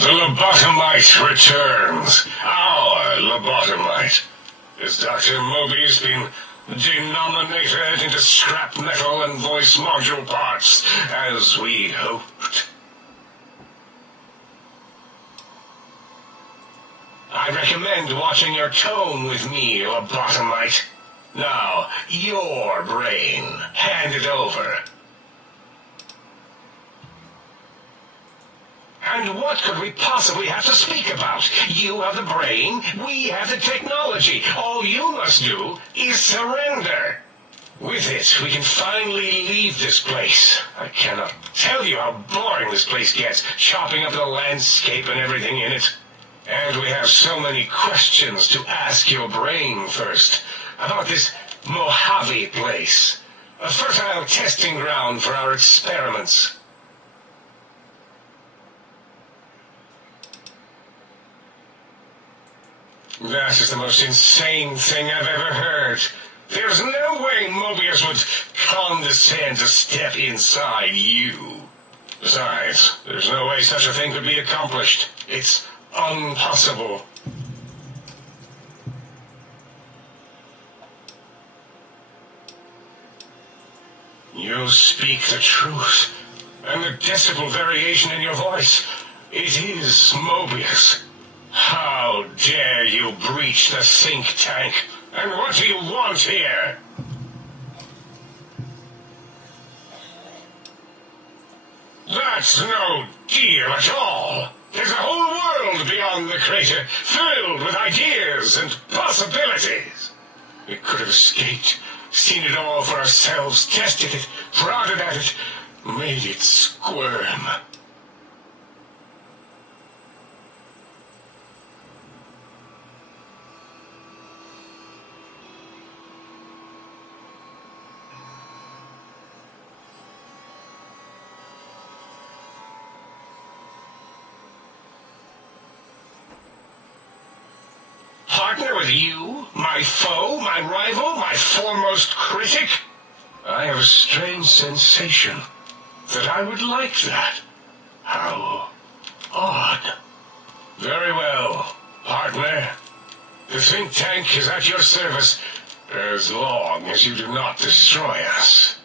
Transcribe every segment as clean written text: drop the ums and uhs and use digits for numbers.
The lobotomite returns. Our lobotomite. Has Dr. Mobius been denominated into scrap metal and voice module parts, as we hoped? I recommend watching your tone with me, lobotomite. Now, your brain. Hand it over. And what could we possibly have to speak about? You have the brain, we have the technology. All you must do is surrender. With it, we can finally leave this place. I cannot tell you how boring this place gets, chopping up the landscape and everything in it. And we have so many questions to ask your brain first. About this Mojave place. A fertile testing ground for our experiments. That is the most insane thing I've ever heard. There's no way Mobius would condescend to step inside you. Besides, there's no way such a thing could be accomplished. It's impossible. You speak the truth. And the decibel variation in your voice. It is Mobius. How dare you breach the think tank? And what do you want here? That's no deal at all. There's a whole world beyond the crater, filled with ideas and possibilities. We could have escaped, seen it all for ourselves, tested it, prodded at it, made it squirm. Partner with you, my foe, my rival, my foremost critic? I have a strange sensation that I would like that. How odd. Very well, partner. The think tank is at your service as long as you do not destroy us.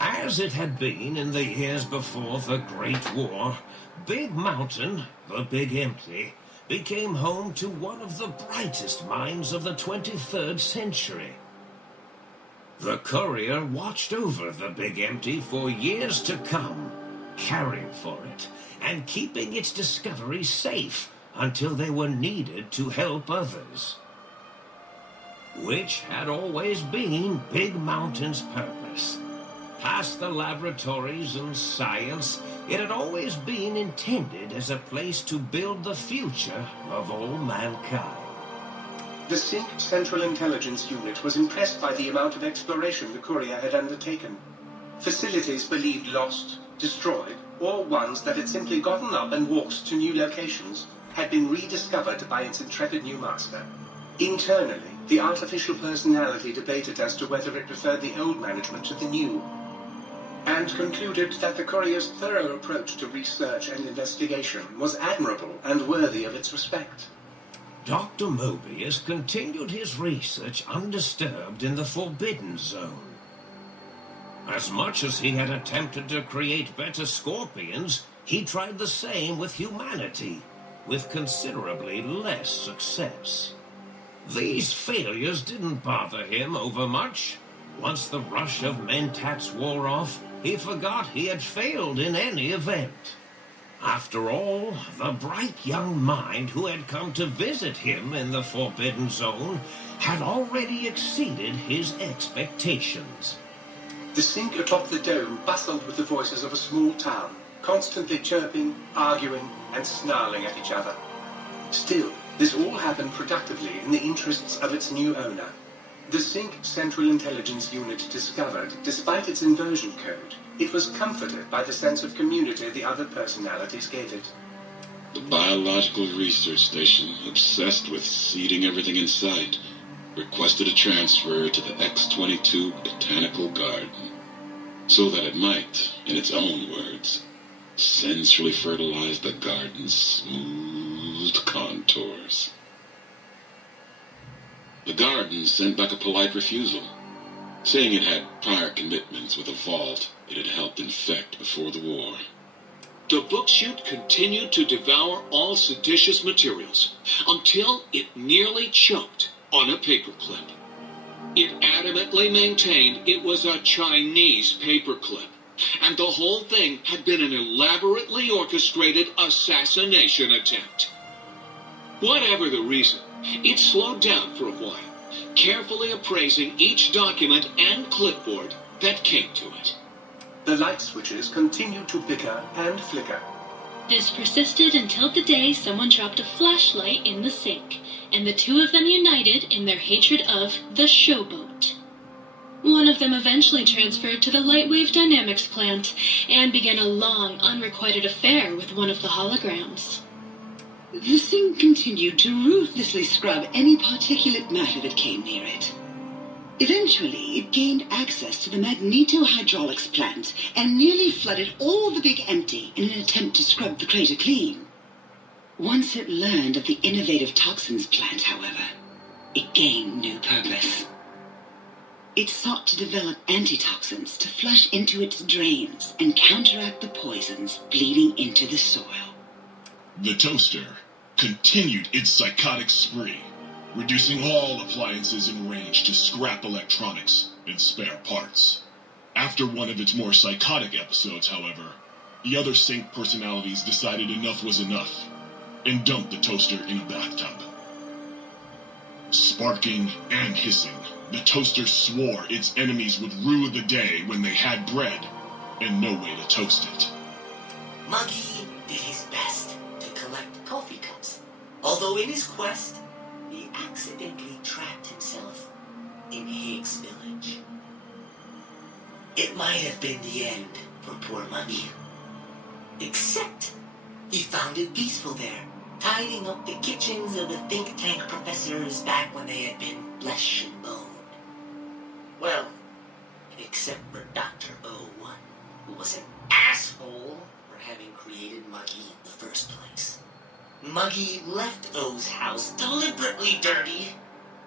As it had been in the years before the Great War, Big Mountain, the Big Empty, became home to one of the brightest minds of the 23rd century. The Courier watched over the Big Empty for years to come, caring for it and keeping its discoveries safe until they were needed to help others. Which had always been Big Mountain's purpose. Past the laboratories and science, it had always been intended as a place to build the future of all mankind. The Sync Central Intelligence Unit was impressed by the amount of exploration the Courier had undertaken. Facilities believed lost, destroyed, or ones that had simply gotten up and walked to new locations had been rediscovered by its intrepid new master. Internally, the artificial personality debated as to whether it preferred the old management to the new, and concluded that the Courier's thorough approach to research and investigation was admirable and worthy of its respect. Dr. Mobius continued his research undisturbed in the Forbidden Zone. As much as he had attempted to create better Scorpions, he tried the same with humanity, with considerably less success. These failures didn't bother him overmuch. Once the rush of Mentats wore off, he forgot he had failed in any event. After all, the bright young mind who had come to visit him in the Forbidden Zone had already exceeded his expectations. The Sync atop the dome bustled with the voices of a small town, constantly chirping, arguing, and snarling at each other. Still, this all happened productively in the interests of its new owner. The Sync Central Intelligence Unit discovered, despite its inversion code, it was comforted by the sense of community the other personalities gave it. The Biological Research Station, obsessed with seeding everything in sight, requested a transfer to the X-22 Botanical Garden, so that it might, in its own words, sensually fertilize the garden's smooth contours. The garden sent back a polite refusal, saying it had prior commitments with a vault it had helped infect before the war. The book chute continued to devour all seditious materials until it nearly choked on a paperclip. It adamantly maintained it was a Chinese paperclip, and the whole thing had been an elaborately orchestrated assassination attempt. Whatever the reason, it slowed down for a while, carefully appraising each document and clipboard that came to it. The light switches continued to bicker and flicker. This persisted until the day someone dropped a flashlight in the sink, and the two of them united in their hatred of the Showboat. One of them eventually transferred to the Lightwave Dynamics plant and began a long, unrequited affair with one of the holograms. The Sync continued to ruthlessly scrub any particulate matter that came near it. Eventually, it gained access to the magnetohydraulics plant and nearly flooded all the Big Empty in an attempt to scrub the crater clean. Once it learned of the innovative toxins plant, however, it gained new purpose. It sought to develop antitoxins to flush into its drains and counteract the poisons bleeding into the soil. The Toaster continued its psychotic spree, reducing all appliances in range to scrap electronics and spare parts. After one of its more psychotic episodes, however, the other Sync personalities decided enough was enough and dumped the Toaster in a bathtub. Sparking and hissing, the Toaster swore its enemies would rue the day when they had bread and no way to toast it. Muggy did his best to collect coffee cups, although in his quest, he accidentally trapped himself in Higgs Village. It might have been the end for poor Muggy. Except he found it peaceful there, tidying up the kitchens of the think tank professors back when they had been flesh and bone. Well, except for Dr. O, who was an asshole for having created Muggy in the first place. Muggy left O's house deliberately dirty,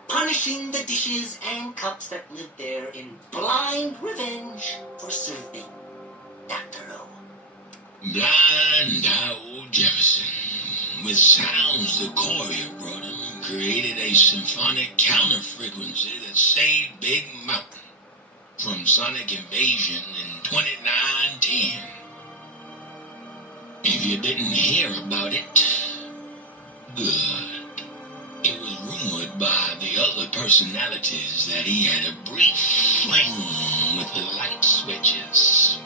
punishing the dishes and cups that lived there in blind revenge for serving Dr. O. Blind Howell Jefferson, with sounds the courier brought him, created a symphonic counter-frequency that saved Big Mountain from sonic invasion in 2910. If you didn't hear about it, good. It was rumored by the other personalities that he had a brief fling with the light switches.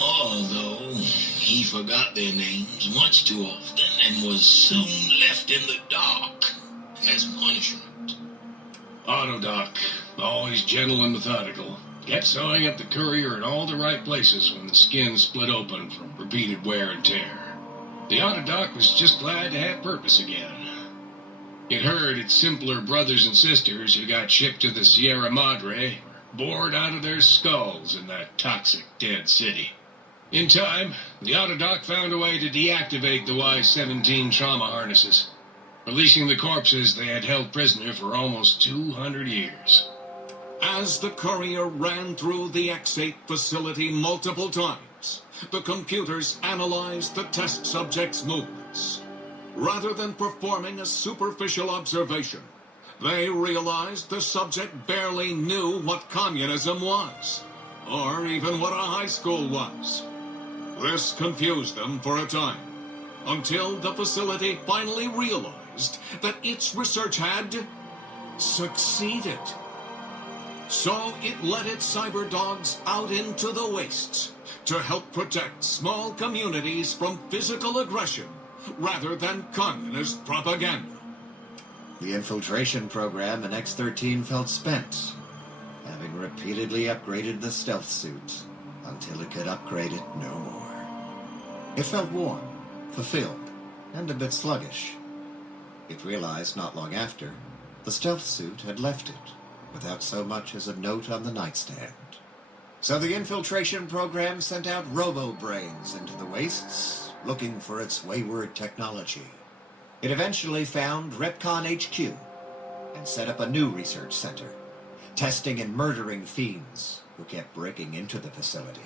Although he forgot their names much too often and was soon left in the dark as punishment. Autodoc, always gentle and methodical, kept sewing up the courier in all the right places when the skin split open from repeated wear and tear. The Autodoc was just glad to have purpose again. It heard its simpler brothers and sisters who got shipped to the Sierra Madre were bored out of their skulls in that toxic dead city. In time, the Autodoc found a way to deactivate the Y-17 trauma harnesses, releasing the corpses they had held prisoner for almost 200 years. As the courier ran through the X-8 facility multiple times, the computers analyzed the test subject's movements. Rather than performing a superficial observation, they realized the subject barely knew what communism was, or even what a high school was. This confused them for a time, until the facility finally realized that its research had succeeded. So it let its cyber dogs out into the wastes to help protect small communities from physical aggression rather than communist propaganda. The infiltration program in X-13 felt spent, having repeatedly upgraded the stealth suit until it could upgrade it no more. It felt warm, fulfilled, and a bit sluggish. It realized not long after the stealth suit had left it without so much as a note on the nightstand. So the infiltration program sent out robo-brains into the wastes, looking for its wayward technology. It eventually found Repcon HQ and set up a new research center, testing and murdering fiends who kept breaking into the facility.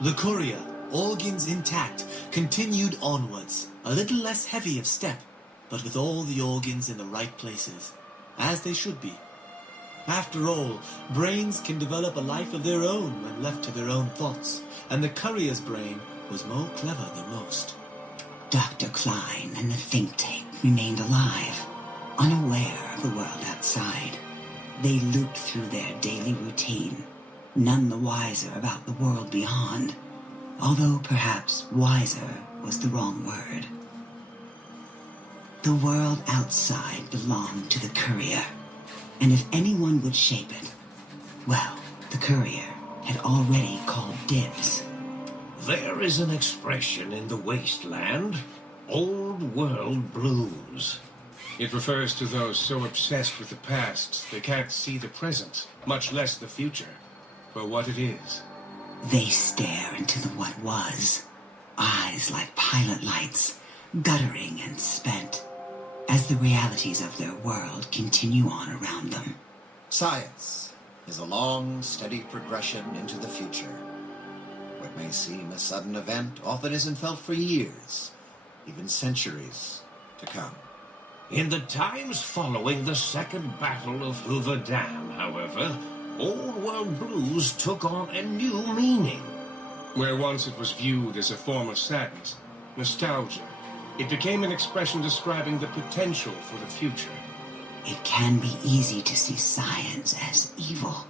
The courier, organs intact, continued onwards, a little less heavy of step, but with all the organs in the right places, as they should be. After all, brains can develop a life of their own when left to their own thoughts, and the courier's brain was more clever than most. Dr. Klein and the think tank remained alive, unaware of the world outside. They looped through their daily routine, none the wiser about the world beyond, although perhaps wiser was the wrong word. The world outside belonged to the courier, and if anyone would shape it, well, the courier had already called dibs. There is an expression in the wasteland, old world blues. It refers to those so obsessed with the past they can't see the present, much less the future, for what it is. They stare into the what was, eyes like pilot lights, guttering and spent, as the realities of their world continue on around them. Science is a long, steady progression into the future. What may seem a sudden event often isn't felt for years, even centuries to come. In the times following the Second Battle of Hoover Dam, however, old world blues took on a new meaning. Where once it was viewed as a form of sadness, nostalgia, it became an expression describing the potential for the future. It can be easy to see science as evil,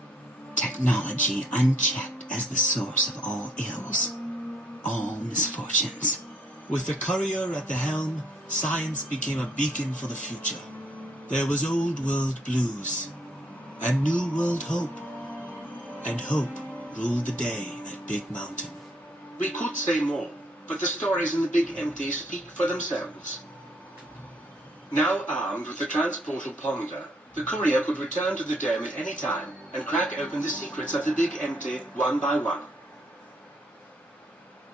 technology unchecked as the source of all ills, all misfortunes. With the courier at the helm, science became a beacon for the future. There was old world blues, and new world hope. And hope ruled the day at Big Mountain. We could say more, but the stories in the Big Empty speak for themselves. Now armed with the transportal Ponder, the courier could return to the dome at any time and crack open the secrets of the Big Empty one by one.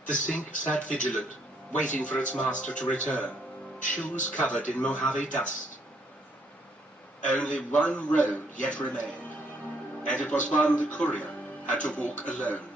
The Sync sat vigilant, waiting for its master to return, shoes covered in Mojave dust. Only one road yet remained, and it was one the courier had to walk alone.